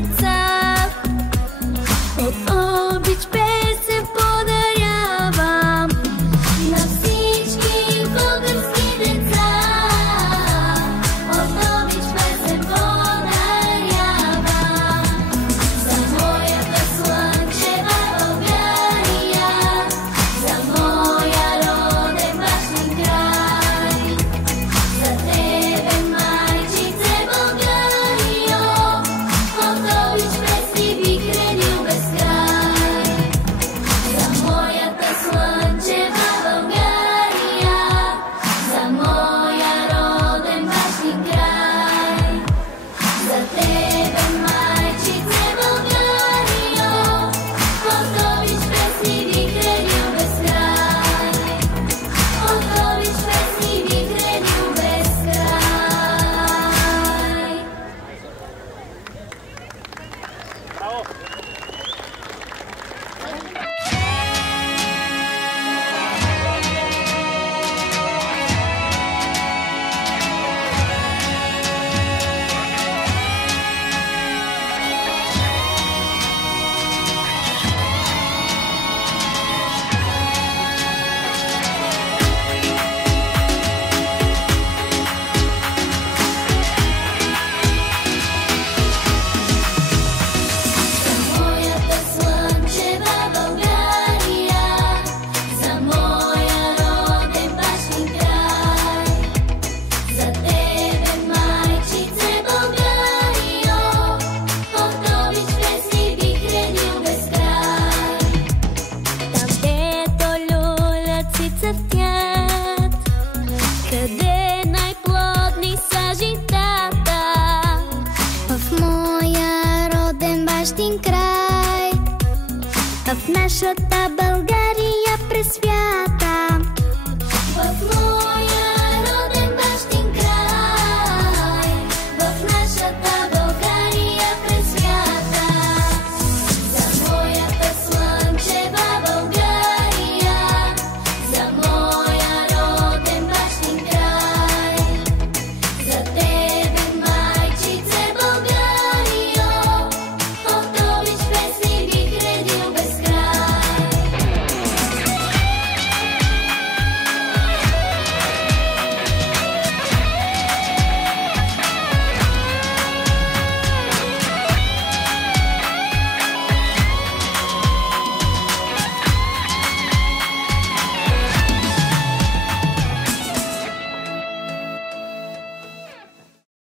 деца. От обич песен подарявам на всички български деца. От обич песен подарявам за моята слънчева България, за моя роден бащин край. За тебе, майчице Българио, от обич песни бих хранил без край. За моята слънчева България, за моя роден бащин край. За тебе, майчице Българио, от обич песни бих хранил без край. От обич песни бих хранил без край. За моята слънчева България, за моя роден бащин край. За тебе, майчице Българио, от обич песни бих хранил без край. Там, дето люляци цъфтят, къде най-плодни са житата, в моя роден бащин край, в нашата България през свят.